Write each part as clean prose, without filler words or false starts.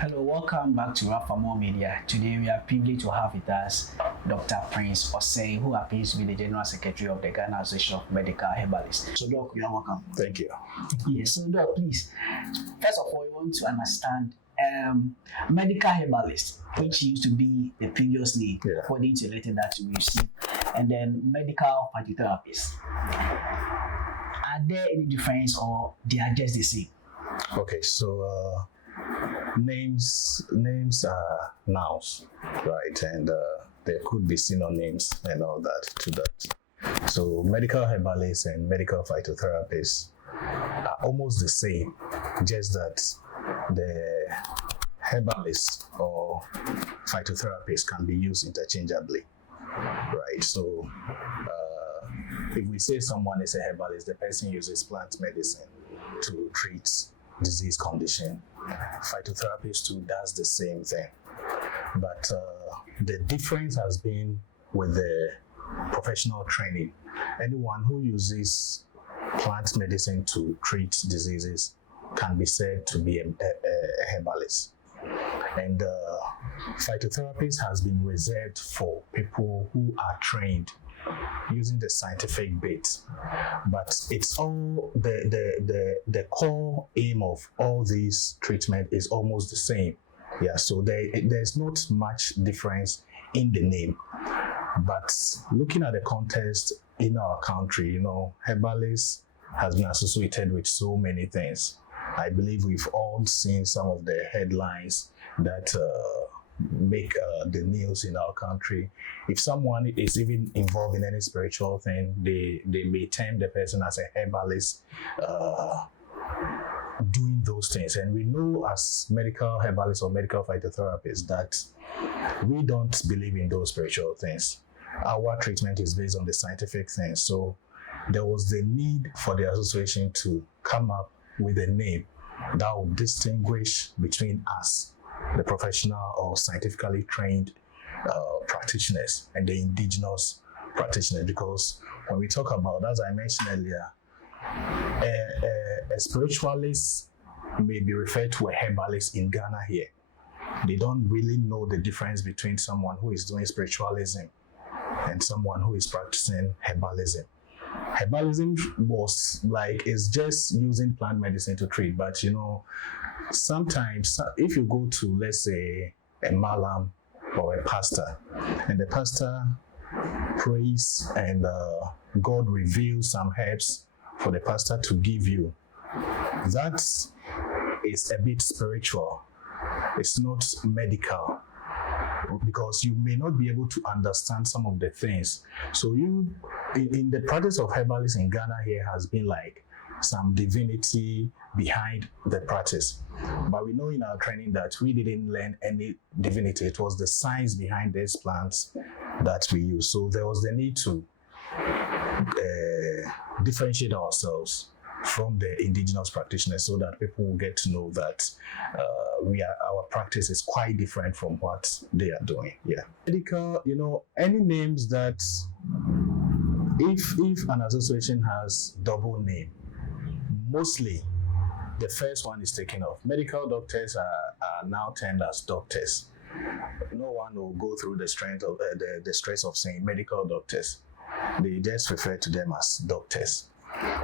Hello, welcome back to Rafamall Media. Today we are privileged to have with us Dr. Prince Osei, who happens to be the General Secretary of the Ghana Association of Medical Herbalists. So, Doc, you are welcome. Thank you. Yes, so Doc, please, first of all, we want to understand medical herbalist, which used to be the previous name, according to the letter that we received, and then medical phytotherapists. Are there any difference or they are just the same? Okay, so names are nouns, right? And there could be synonyms and all that to that. So medical herbalists and medical phytotherapists are almost the same, just that the herbalist or phytotherapist can be used interchangeably, right? So if we say someone is a herbalist, the person uses plant medicine to treat disease condition. Phytotherapist too does the same thing, but the difference has been with the professional training. Anyone who uses plant medicine to treat diseases can be said to be a herbalist, and phytotherapist has been reserved for people who are trained using the scientific bit, but it's all the core aim of all these treatment is almost the same. Yeah, so there's not much difference in the name, but looking at the context in our country, you know, herbalist has been associated with so many things. I believe we've all seen some of the headlines that make the news in our country. If someone is even involved in any spiritual thing, they may term the person as a herbalist doing those things. And we know as medical herbalists or medical phytotherapists that we don't believe in those spiritual things. Our treatment is based on the scientific things. So there was the need for the association to come up with a name that would distinguish between us, the professional or scientifically trained practitioners, and the indigenous practitioners. Because when we talk about, as I mentioned earlier, a spiritualist may be referred to a herbalist in Ghana here. They don't really know the difference between someone who is doing spiritualism and someone who is practicing herbalism. Herbalism was like, it's just using plant medicine to treat, but you know, sometimes if you go to, let's say, a malam or a pastor, and the pastor prays and God reveals some herbs for the pastor to give you, that is a bit spiritual. It's not medical, because you may not be able to understand some of the things. So you, in the practice of herbalism in Ghana here has been like some divinity behind the practice. But we know in our training that we didn't learn any divinity. It was the science behind these plants that we use. So there was the need to differentiate ourselves from the indigenous practitioners so that people will get to know that our practice is quite different from what they are doing. Yeah. Medical, you know, any names that if an association has double name, mostly the first one is taken off. Medical doctors are now termed as doctors. No one will go through the strength of the stress of saying medical doctors. They just refer to them as doctors.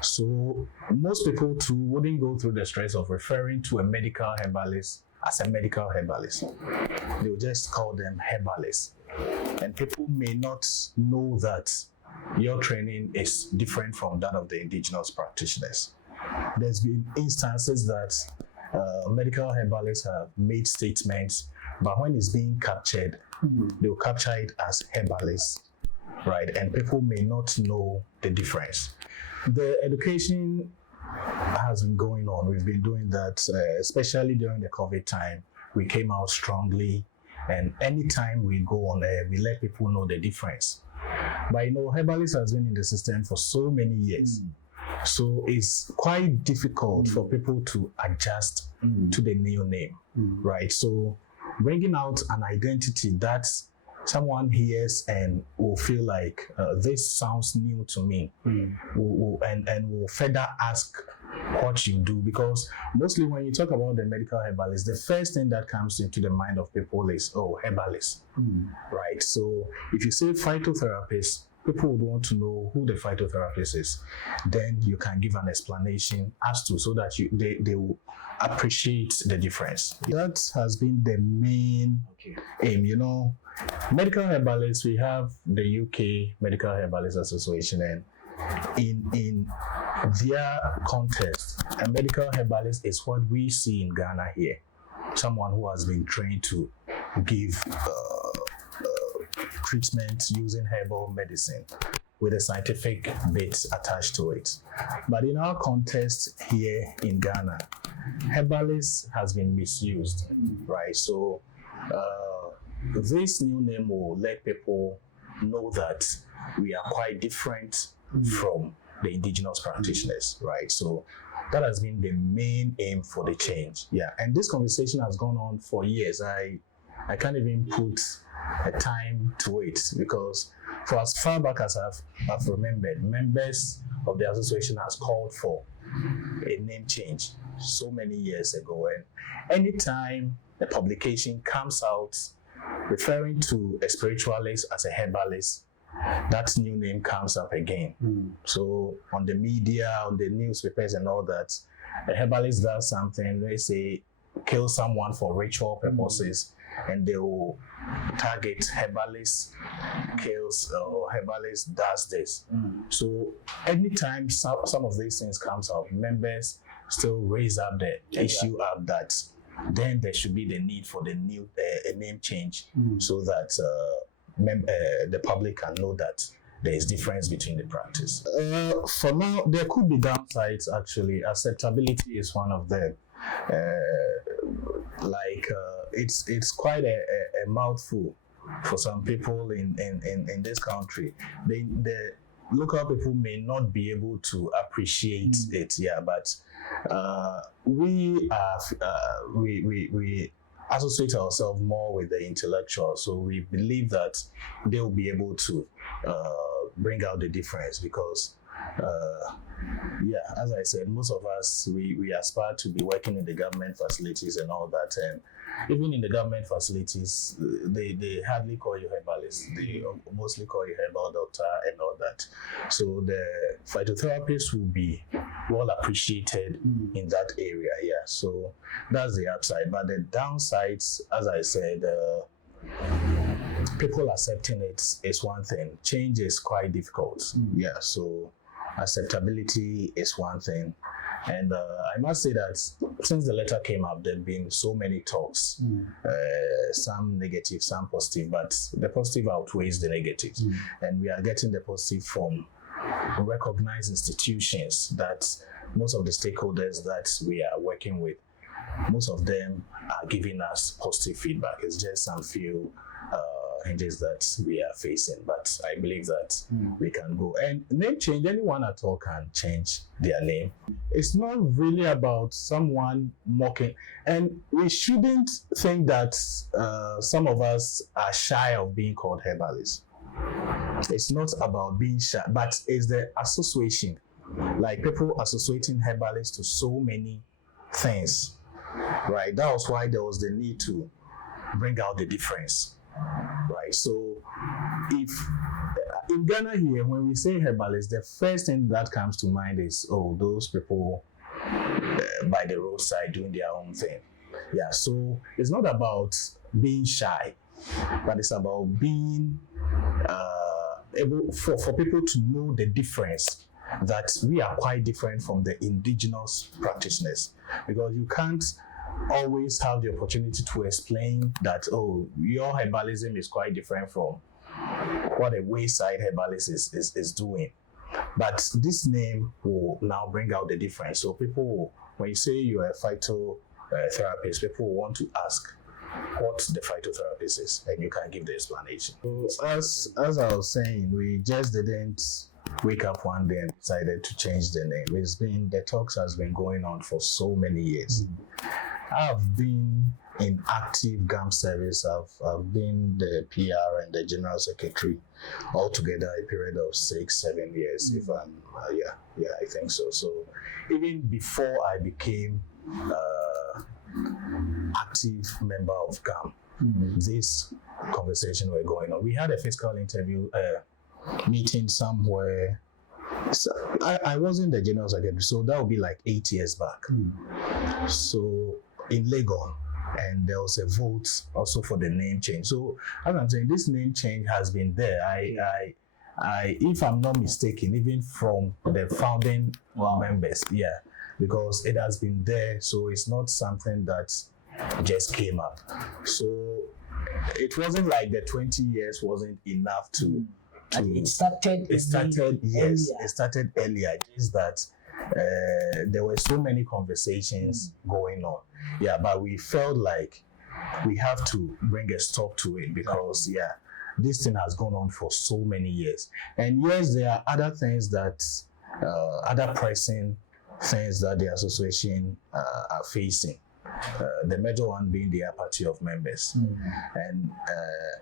So most people too wouldn't go through the stress of referring to a medical herbalist as a medical herbalist. They will just call them herbalists. And people may not know that your training is different from that of the indigenous practitioners. There's been instances that medical herbalists have made statements, but when it's being captured, they'll capture it as herbalists, right? And people may not know the difference. The education has been going on. We've been doing that, especially during the COVID time. We came out strongly, and anytime we go on air, we let people know the difference. But you know, herbalist has been in the system for so many years. So it's quite difficult for people to adjust to the new name, right? So bringing out an identity that someone hears and will feel like this sounds new to me, and will further ask what you do, because mostly when you talk about the medical herbalist, the first thing that comes into the mind of people is, oh, herbalist, right? So if you say phytotherapist, people would want to know who the phytotherapist is. Then you can give an explanation as to, so that they will appreciate the difference. That has been the main aim, you know. Medical herbalists, we have the UK Medical Herbalists Association, and in their context, a medical herbalist is what we see in Ghana here. Someone who has been trained to give treatment using herbal medicine with a scientific bit attached to it. But in our context here in Ghana, herbalist has been misused, right? So this new name will let people know that we are quite different from the indigenous practitioners, right? So that has been the main aim for the change. Yeah, and this conversation has gone on for years. I can't even put a time to it, because for as far back as I've remembered, members of the association has called for a name change so many years ago. And anytime a publication comes out referring to a spiritualist as a herbalist, that new name comes up again. So on the media, on the newspapers and all that, a herbalist does something, they say kill someone for ritual purposes, and they will target herbalist kills or herbalist does this. So anytime some of these things comes up, members still raise up the issue up that then there should be the need for the new name change, so that the public can know that there is difference between the practice. For now, there could be downsides actually. Acceptability is one of them. It's quite a mouthful for some people in this country. The local people may not be able to appreciate it, but we associate ourselves more with the intellectuals, so we believe that they will be able to bring out the difference, because as I said, most of us, we aspire to be working in the government facilities and all that, and even in the government facilities, they hardly call you herbalist. They mostly call you herbal doctor and all that. So the phytotherapist will be well appreciated in that area. So that's the upside. But the downsides, as I said, people accepting it is one thing. Change is quite difficult. So acceptability is one thing. And I must say that since the letter came up, there have been so many talks, some negative, some positive, but the positive outweighs the negative. And we are getting the positive from recognized institutions, that most of the stakeholders that we are working with, most of them are giving us positive feedback. It's just some few hinges that we are facing, but I believe that we can go. And name change, anyone at all can change their name. It's not really about someone mocking, and we shouldn't think that some of us are shy of being called herbalists. It's not about being shy, but it's the association, like people associating herbalists to so many things, right? That was why there was the need to bring out the difference. Right, so if in Ghana here, when we say herbalist, the first thing that comes to mind is, oh, those people by the roadside doing their own thing. So it's not about being shy, but it's about being able for people to know the difference, that we are quite different from the indigenous practitioners, because you can't always have the opportunity to explain that, oh, your herbalism is quite different from what a wayside herbalist is doing. But this name will now bring out the difference. So people will, when you say you're a phytotherapist, people will want to ask what the phytotherapist is, and you can give the explanation. So as I was saying, we just didn't wake up one day and decided to change the name. The talks has been going on for so many years. I've been in active GAM service. I've been the PR and the General Secretary altogether a period of 6-7 years, if I'm, I think so. So even before I became active member of GAM, this conversation were going on. We had a physical interview meeting somewhere. So I wasn't the General Secretary, so that would be like 8 years back. So in Legon, and there was a vote also for the name change. So as I'm saying, this name change has been there. I if I'm not mistaken, even from the founding members, because it has been there. So it's not something that just came up. So it wasn't like the 20 years wasn't enough to. It started earlier. Just that there were so many conversations going on. But we felt like we have to bring a stop to it because this thing has gone on for so many years. And yes, there are other things that other pressing things that the association are facing. The major one being the apathy of members. And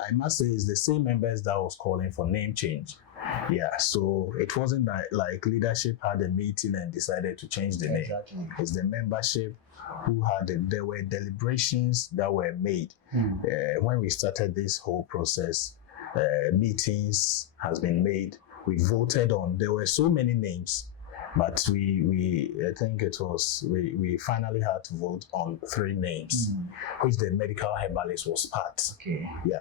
I must say it's the same members that was calling for name change. So it wasn't that like leadership had a meeting and decided to change the name. It's the membership who had there were deliberations that were made. When we started this whole process, meetings has been made. We voted on, there were so many names, but we I think it was, we finally had to vote on 3 names, which the medical herbalist was part.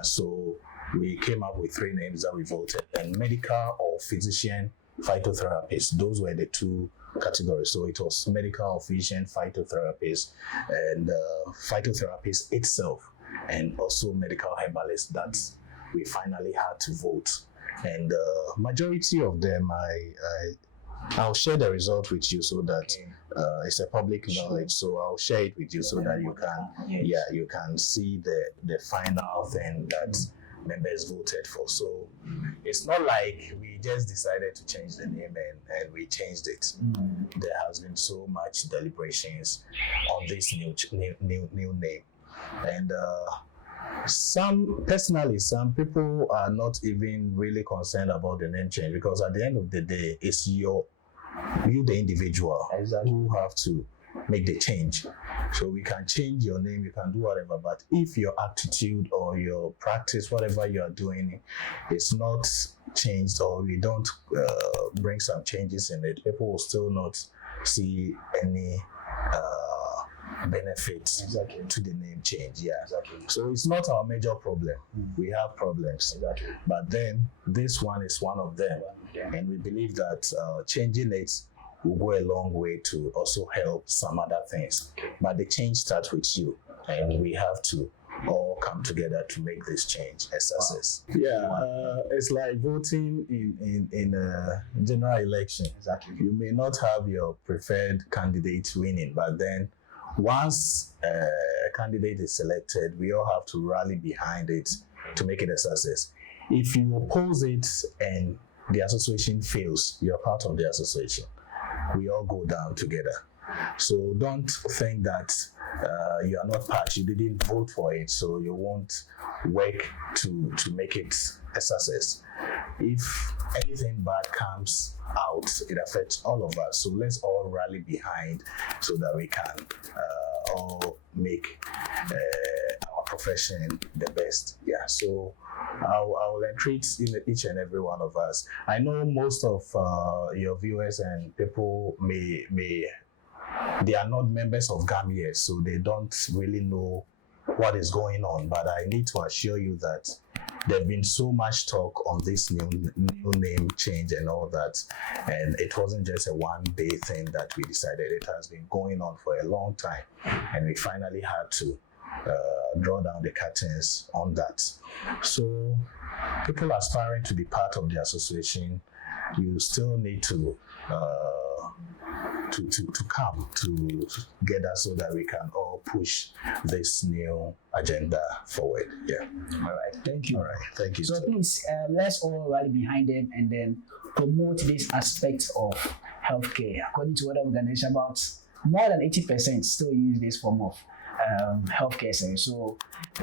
So we came up with 3 names that we voted, and medical or physician phytotherapist. Those were the 2 categories. So it was medical or physician phytotherapist, and phytotherapist itself, and also medical herbalist. That we finally had to vote, and majority of them I'll share the result with you so that it's a public knowledge. So I'll share it with you so that you can you can see the final thing that members voted for. So it's not like we just decided to change the name and we changed it. There has been so much deliberations on this new name, and some people are not even really concerned about the name change, because at the end of the day, it's you the individual who have to make the change. So we can change your name, you can do whatever, but if your attitude or your practice, whatever you are doing, is not changed, or we don't bring some changes in it, people will still not see any benefit to the name change. So it's not our major problem. We have problems, but then this one is one of them, and we believe that changing it will go a long way to also help some other things. But the change starts with you, and we have to all come together to make this change a success. It's like voting in a general election. You may not have your preferred candidate winning, but then once a candidate is selected, we all have to rally behind it to make it a success. If you oppose it and the association fails, you're part of the association. We all go down together. So don't think that you are not part, you didn't vote for it, so you won't work to make it a success. If anything bad comes out, it affects all of us. So let's all rally behind so that we can all make our profession the best. So I will entreat each and every one of us. I know most of your viewers and people they are not members of GAM yet, so they don't really know what is going on. But I need to assure you that there's been so much talk on this new name change and all that, and it wasn't just a one-day thing that we decided. It has been going on for a long time, and we finally had to draw down the curtains on that. So people aspiring to be part of the association, you still need to come together so that we can all push this new agenda forward. All right, thank you. All right, thank you. So please, let's all rally behind them and then promote this aspect of healthcare. According to what organization, about more than 80% still use this form of healthcare service. So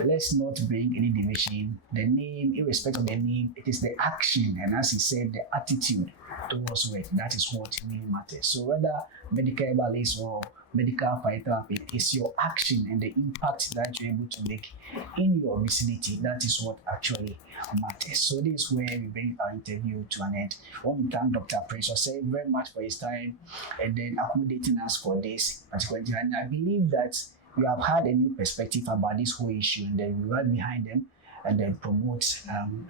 let's not bring any division. The name, irrespective of the name, it is the action, and as he said, the attitude towards work. That is what really matters. So whether medical herbalist or medical phytotherapist, it's your action and the impact that you're able to make in your vicinity. That is what actually matters. So this is where we bring our interview to an end. I want to thank Dr. Prince Osei very much for his time and then accommodating us for this particular interview. And I believe that we have had a new perspective about this whole issue, and then we run behind them and then promote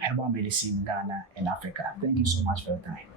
herbal medicine in Ghana and Africa. Thank you so much for your time.